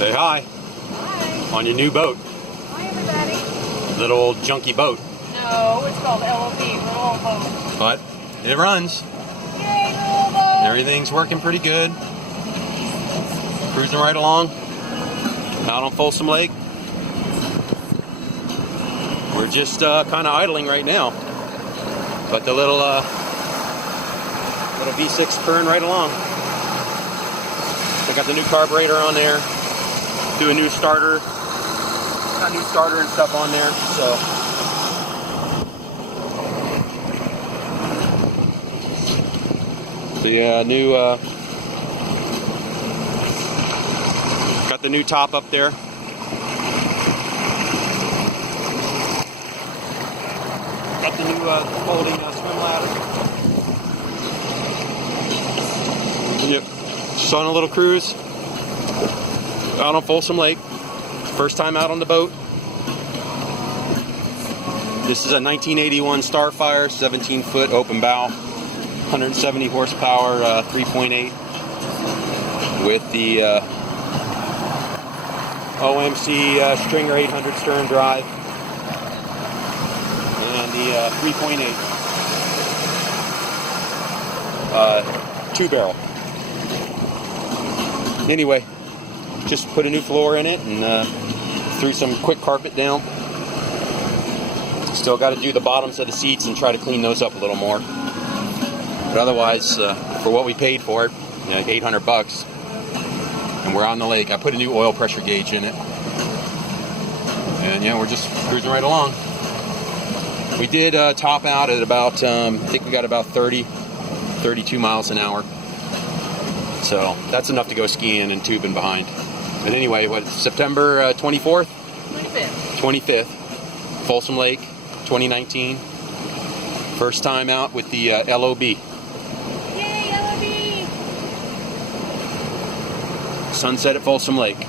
Say hi. Hi. On your new boat. Hi, everybody. Little old junky boat. No, it's called LOB, little old boat. But it runs. Yay, little boat. Everything's working pretty good. Cruising right along. Out on Folsom Lake. We're just kind of idling right now. But the little V6 purring right along. I got the new carburetor on there. Do a new starter. Got a new starter and stuff on there. So yeah, new got the new top up there. Got the new folding swim ladder. Yep, just on a little cruise out on Folsom Lake. First time out on the boat. This is a 1981 Starfire, 17-foot open bow, 170 horsepower, 3.8 with the OMC Stringer 800 stern drive and the 3.8 two-barrel. Anyway, just put a new floor in it and threw some quick carpet down. Still got to do the bottoms of the seats and try to clean those up a little more. But otherwise, for what we paid for it, $800, and we're on the lake. I put a new oil pressure gauge in it, and yeah, we're just cruising right along. We did top out at about, I think we got about 32 miles an hour. So that's enough to go skiing and tubing behind. But anyway, what, September 24th? 25th. Folsom Lake, 2019. First time out with the LOB. Yay, LOB! Sunset at Folsom Lake.